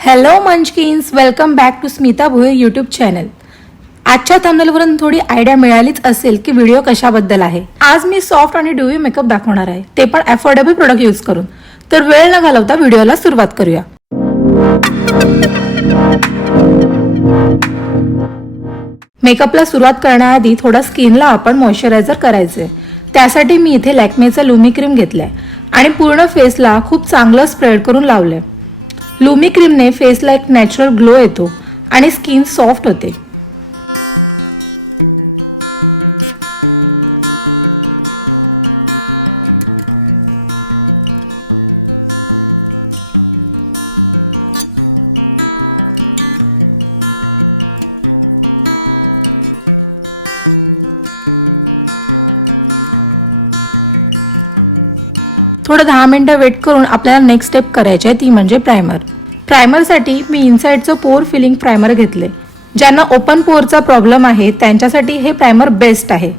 Hello munchkins, welcome back to Smita Bhoyar YouTube channel. आजच्या थंबनेलवरून थोडी आयडिया मिळालीच असेल की व्हिडिओ कशाबद्दल आहे. आज मी सॉफ्ट आणि ड्यूई मेकअप दाखवणार आहे, ते पण अफोर्डेबल प्रोडक्ट यूज करून. तर वेळ न घालवता व्हिडिओला सुरुवात करूया. मेकअपला सुरुवात करण्याआधी थोडा स्किनला आपण मॉइश्चरायझर करायचे. त्यासाठी मी इथे लॅक्मेचा लुमी क्रीम घेतलाय आणि पूर्ण फेसला खूप चांगलं स्प्रेड करून लावलंय. लुमी क्रीमने फेसला एक नॅचरल ग्लो येतो आणि स्किन सॉफ्ट होते. थोडं 10 मिनिटं वेट करून आपल्याला नेक्स्ट स्टेप करायची आहे, ती म्हणजे प्रायमर. प्रायमरसाठी मी इनसाइडचं पोर फिलिंग प्रायमर घेतले. ज्यांना ओपन पोरचा प्रॉब्लेम आहे त्यांच्यासाठी हे प्रायमर बेस्ट आहे.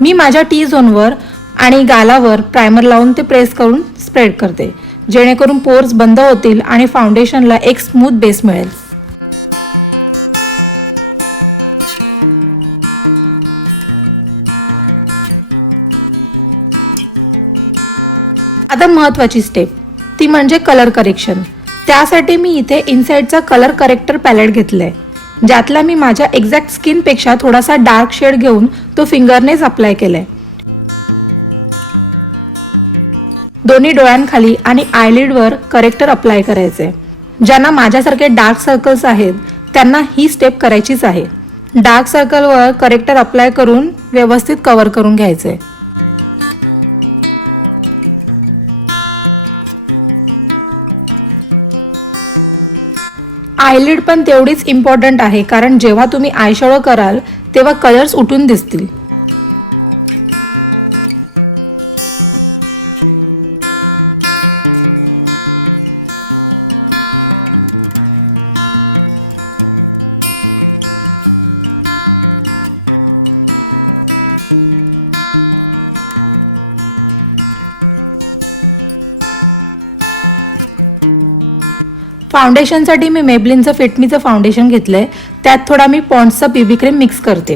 मी माझ्या टी झोनवर आणि गालावर प्रायमर लावून ते प्रेस करून स्प्रेड करते, जेणेकरून पोर्स बंद होतील आणि फाउंडेशनला एक स्मूथ बेस मिळेल. आता महत्त्वाची स्टेप ती म्हणजे कलर करेक्शन. त्यासाठी मी इथे इनसाइडचा कलर करेक्टर पॅलेट घेतलाय, ज्यातला मी माझ्या एक्झॅक्ट स्किनपेक्षा थोडासा डार्क शेड घेऊन तो फिंगरनेच अप्लाय केलाय. दोन्ही डोळ्यांखाली आणि आयलिडवर करेक्टर अप्लाय करायचे. ज्यांना माझ्यासारखे डार्क सर्कल्स आहेत त्यांना ही स्टेप करायचीच आहे. डार्क सर्कलवर करेक्टर अप्लाय करून व्यवस्थित कव्हर करून घ्यायचे. आयलिड पण तेवढीच इम्पॉर्टंट आहे, कारण जेव्हा तुम्ही आयशॅडो कराल तेव्हा कलर्स उठून दिसतील. फाउंडेशनसाठी मी मेबलिनचं फिटमीचं फाउंडेशन घेतलंय. त्यात थोडा मी पॉन्ड्सचा बीबी क्रीम मिक्स करते.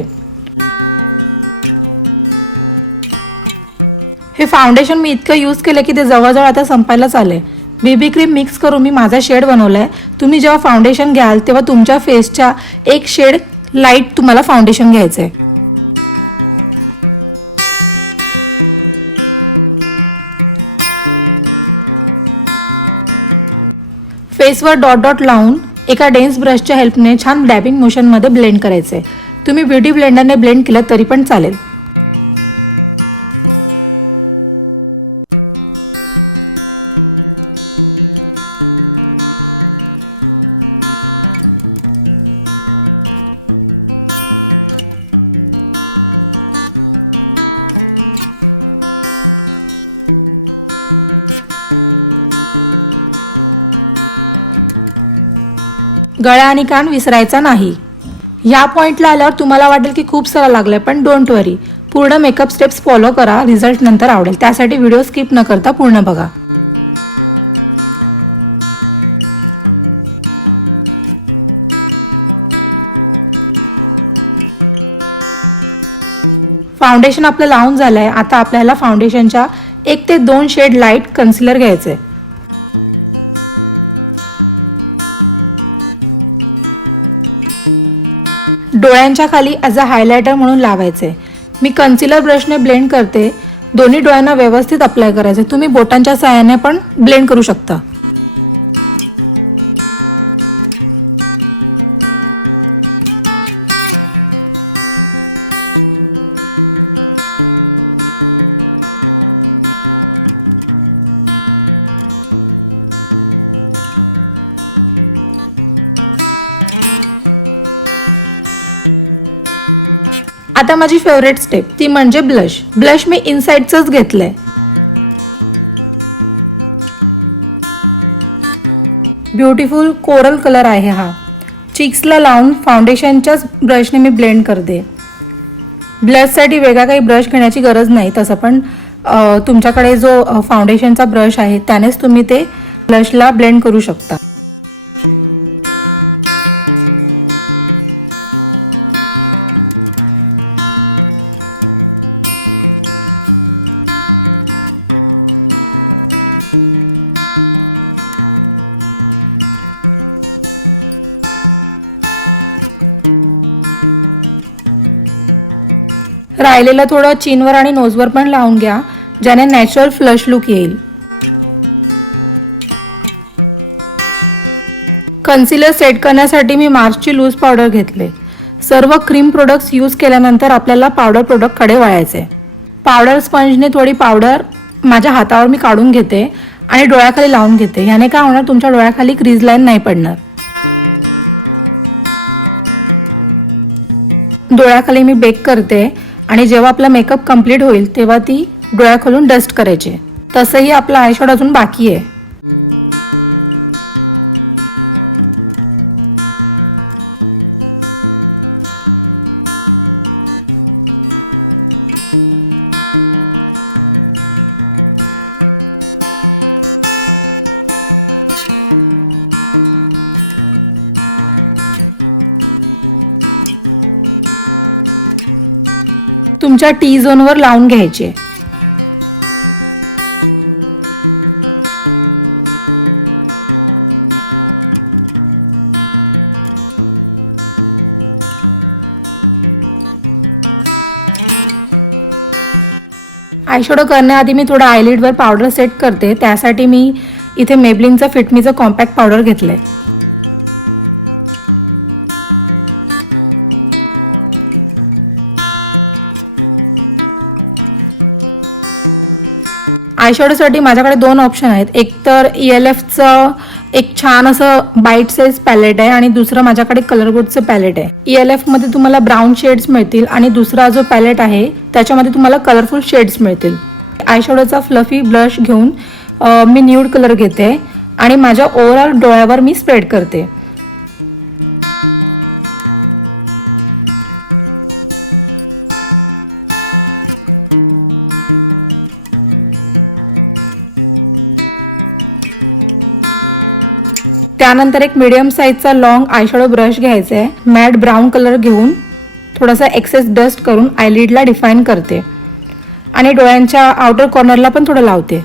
हे फाउंडेशन मी इतकं यूज केलं की ते जवळजवळ आता संपायलाच आलंय. बीबी क्रीम मिक्स करून मी माझा शेड बनवलाय. तुम्ही जेव्हा फाउंडेशन घ्याल तेव्हा तुमच्या फेसच्या एक शेड लाईट तुम्हाला फाउंडेशन घ्यायचंय. फेसवर डॉट डॉट लावून एका डेन्स ब्रशच्या हेल्पने छान डॅबिंग मोशनमध्ये ब्लेंड करायचे. तुम्ही ब्युटी ब्लेंडरने ब्लेंड केलं तरी पण चालेल. गळा आणि कान विसरायचा नाही. या पॉइंटला आल्यावर तुम्हाला वाटेल की खूप सारा लागलाय, पण डोंट वरी, पूर्ण मेकअप स्टेप्स फॉलो करा. रिझल्ट नंतर आवडेल. त्यासाठी व्हिडिओ स्किप न करता पूर्ण बघा. फाउंडेशन आपलं लावून झालंय. आता आपल्याला फाउंडेशनच्या 1 ते 2 शेड लाईट कन्सिलर घ्यायचे. डोळ्यांच्या खाली ॲज अ हायलायटर म्हणून लावायचे. मी कन्सिलर ब्रशने ब्लेंड करते. दोन्ही डोळ्यांना व्यवस्थित अप्लाय करायचे. तुम्ही बोटांच्या सहाय्याने पण ब्लेंड करू शकता. आता माझी फेवरेट स्टेप ती म्हणजे ब्लश. ब्लश मी इनसाइडचंच घेतलंय. ब्युटिफुल कोरल कलर आहे हा. चिक्सला लावून फाउंडेशनच्याच ब्रशने मी ब्लेंड करते. ब्लशसाठी वेगळा काही ब्रश घेण्याची गरज नाही. तसं पण तुमच्याकडे जो फाउंडेशनचा ब्रश आहे त्यानेच तुम्ही ते ब्लशला ब्लेंड करू शकता. राहिलेलं थोडं चीनवर आणि नोजवर पण लावून घ्या, ज्याने नॅचरल फ्लश लुक येईल. कन्सिलर सेट करण्यासाठी मी मार्सची लूज पावडर घेतले. सर्व क्रीम प्रोडक्ट्स यूज केल्यानंतर आपल्याला पावडर प्रोडक्टकडे वळायचे. पावडर स्पंजने थोडी पावडर माझ्या हातावर मी काढून घेते आणि डोळ्याखाली लावून घेते. याने काय होणार, तुमच्या डोळ्याखाली क्रीज लाईन नाही पडणार. डोळ्याखाली मी बेक करते आणि जेव्हा आपला मेकअप कंप्लीट होईल तेव्हा ती डोळ्याखालून डस्ट करायची. तसंही आपला आयशॅडो अजून बाकी आहे. तुमच्या टी झोनवर लावून घ्यायचे. आयशॅडो करण्याआधी मी थोडं आयलिडवर पावडर सेट करते. त्यासाठी मी इथे मेबलिनचं फिटमीचं कॉम्पॅक्ट पावडर घेतलंय. आयशॅडोसाठी माझ्याकडे 2 ऑप्शन आहेत. एक तर ELFचं एक छान असं बाईट साईज पॅलेट आहे आणि दुसरं माझ्याकडे कलरवुडचं पॅलेट आहे. ELFमध्ये तुम्हाला ब्राऊन शेड्स मिळतील आणि दुसरा जो पॅलेट आहे त्याच्यामध्ये तुम्हाला कलरफुल शेड्स मिळतील. आयशॅडोचा फ्लफी ब्लश घेऊन मी न्यूड कलर घेते आणि माझ्या ओव्हरऑल डोळ्यावर मी स्प्रेड करते. त्यानंतर एक मीडियम साईजचा लॉंग आयशॅडो ब्रश घ्यायचा आहे. मॅट ब्राऊन कलर घेऊन थोडासा एक्सेस डस्ट करून आयलिडला डिफाईन करते आणि डोळ्यांच्या आउटर कॉर्नरला पण थोडं लावते.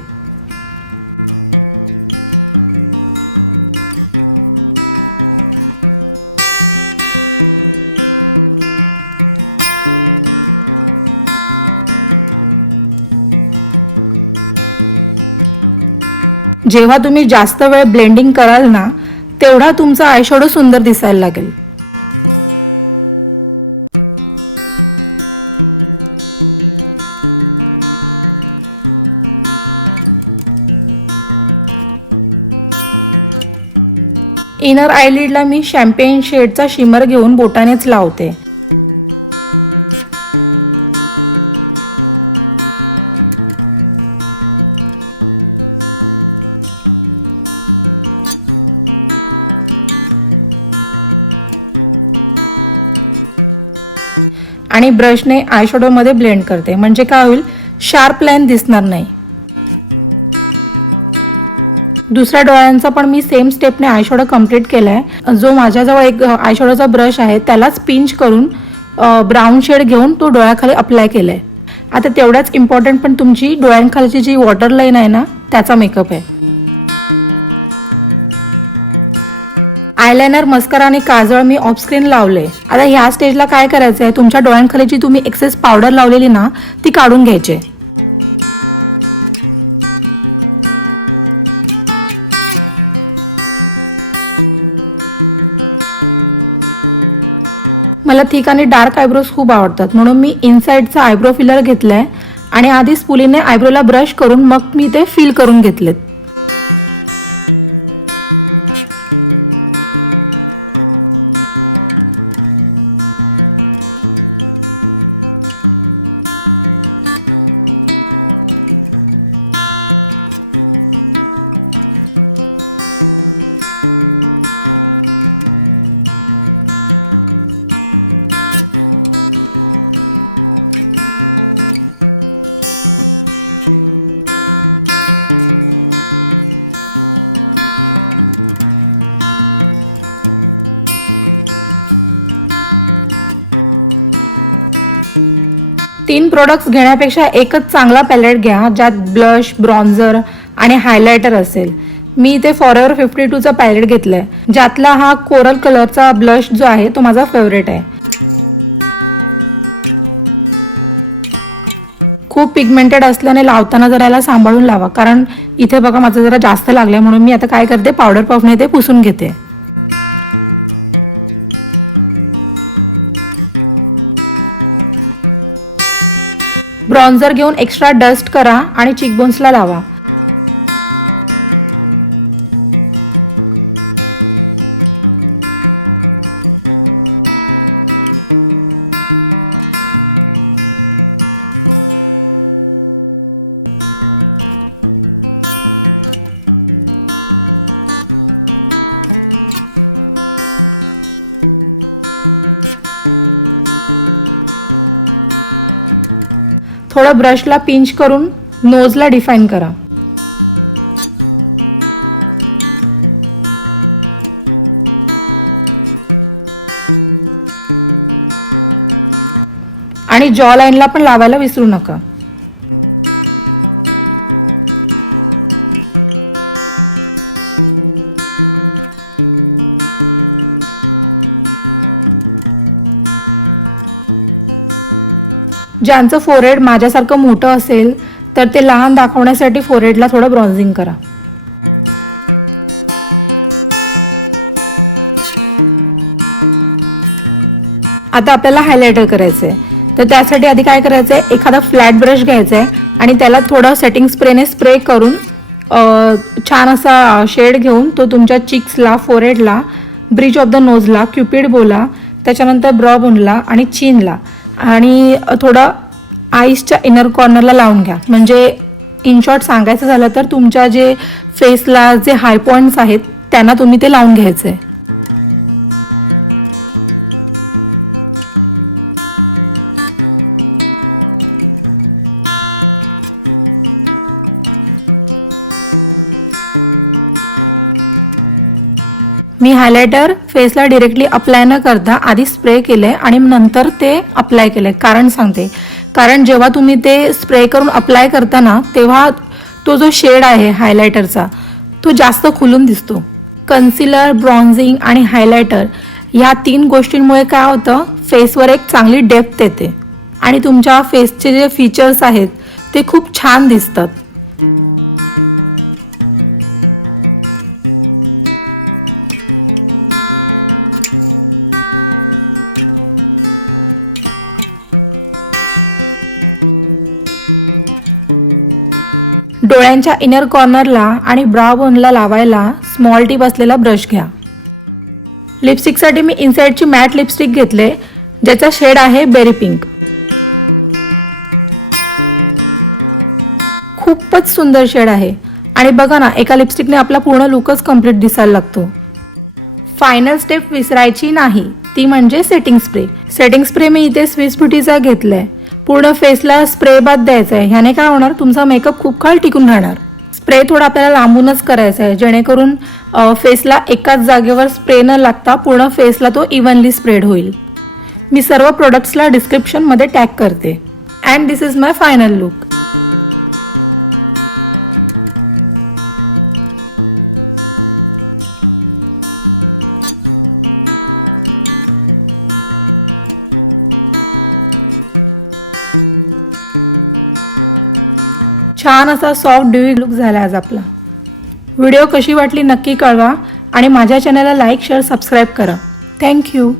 जेव्हा तुम्ही जास्त वेळ ब्लेंडिंग कराल ना, तेवढा तुमचा आयशॅडो सुंदर दिसायला लागेल. इनर आयलिडला मी शॅम्पेन शेडचा शिमर घेऊन बोटानेच लावते. आणि ब्रशने आयशॅडो मध्ये ब्लेंड करते, म्हणजे काय होईल, शार्प लाईन दिसणार नाही. दुसऱ्या डोळ्यांचा पण मी सेम स्टेपने आयशॅडो कंप्लीट केलाय. जो माझ्याजवळ एक आयशॅडोचा ब्रश आहे त्यालाच पिंच करून ब्राऊन शेड घेऊन तो डोळ्याखाली अप्लाय केलाय. आता तेवढ्याच इम्पॉर्टंट पण तुमची डोळ्यांखालची जी वॉटर लाईन आहे ना, त्याचा मेकअप आहे. आयलायनर, मस्कारा आणि काजळ मी ऑफ स्क्रीन लावले. आता ह्या स्टेजला काय करायचं आहे, तुमच्या डोळ्यांखाली जी तुम्ही एक्सेस पावडर लावलेली ना ती काढून घ्यायची. मला थिक आणि डार्क आयब्रोज खूप आवडतात, म्हणून मी इनसाइडचा आयब्रो फिलर घेतलाय आणि आधी स्पुलीने आयब्रोला ब्रश करून मग मी ते फिल करून घेतलेत. तीन प्रोडक्ट्स घेण्यापेक्षा एकच चांगला पॅलेट घ्या ज्यात ब्लश, ब्रॉन्झर आणि हायलायटर असेल. मी इथे फॉरएव्हर 52चा पॅलेट घेतलाय, ज्यातला हा कोरल कलरचा ब्लश जो आहे तो माझा फेवरेट आहे. खूप पिगमेंटेड असल्याने लावताना जरा याला सांभाळून लावा, कारण इथे बघा माझं जरा जास्त लागलंय, म्हणून मी आता काय करते, पावडर पफने ते पुसून घेते. ब्रॉन्झर घेऊन एक्स्ट्रा डस्ट करा आणि चिकबोन्सला लावा. थोडं ब्रशला पिंच करून नोजला डिफाईन करा. आणि जॉ लाईनला पण लावायला विसरू नका. ज्यांचं फोरहेड माझ्यासारखं मोठं असेल तर ते लहान दाखवण्यासाठी फोरहेडला थोडं ब्रॉन्झिंग करा. आता आपल्याला हायलायटर करायचंय, तर त्यासाठी आधी काय करायचंय, एखादा फ्लॅट ब्रश घ्यायचा आहे आणि त्याला थोडं सेटिंग स्प्रेने स्प्रे करून छान असा शेड घेऊन तो तुमच्या चिक्सला, फोरहेडला, ब्रिज ऑफ द नोजला, क्युपिड बोला, त्याच्यानंतर ब्रॉ बोनला आणि चीनला आणि थोडं आईसच्या इनर कॉर्नरला लावून घ्या. म्हणजे इन शॉर्ट सांगायचं झालं तर तुमच्या जे फेसला जे हाय पॉइंट्स आहेत त्यांना तुम्ही ते लावून घ्यायचं आहे. मी हायलायटर फेसला डिरेक्टली अप्लाय न करता आधी स्प्रे केले आणि नंतर ते अप्लाय केले. कारण सांगते, कारण जेव्हा तुम्ही ते स्प्रे करून अप्लाय करता ना, तेव्हा तो जो शेड आहे हायलायटरचा तो जास्त खुलून दिसतो. कन्सिलर, ब्रॉन्झिंग आणि हायलायटर या 3 गोष्टींमुळे काय होतं, फेसवर एक चांगली डेप्थ येते आणि तुमच्या फेसचे जे फीचर्स आहेत ते खूप छान दिसतात. डोळ्यांच्या इनर कॉर्नरला आणि ब्राउ बोनला लावायला स्मॉल टिप असलेला ब्रश घ्या. लिपस्टिकसाठी मी इनसाइडची मॅट लिपस्टिक घेतले, ज्याचा शेड आहे बेरी पिंक. खूपच सुंदर शेड आहे आणि बघा ना, एका लिपस्टिकने आपला पूर्ण लुकच कम्प्लीट दिसायला लागतो. फायनल स्टेप विसरायची नाही, ती म्हणजे सेटिंग स्प्रे. सेटिंग स्प्रे मी इथे स्विस ब्युटीचा घेतलाय. पूर्ण फेसला स्प्रे बाथ द्यायचा आहे. ह्याने काय होणार, तुमचा मेकअप खूप काळ टिकून राहणार. स्प्रे थोडा आपल्याला लांबूनच करायचा आहे, जेणेकरून फेसला एकाच जागेवर स्प्रे न लागता पूर्ण फेसला तो इव्हनली स्प्रेड होईल. मी सर्व प्रोडक्ट्सला डिस्क्रिप्शनमध्ये टॅग करते. And this is my final look. छान असा सॉफ्ट ड्यूई लुक झाला आज आपला. व्हिडिओ कशी वाटली नक्की कळवा आणि माझ्या चॅनलला लाईक, शेअर, सबस्क्राईब करा. थँक्यू.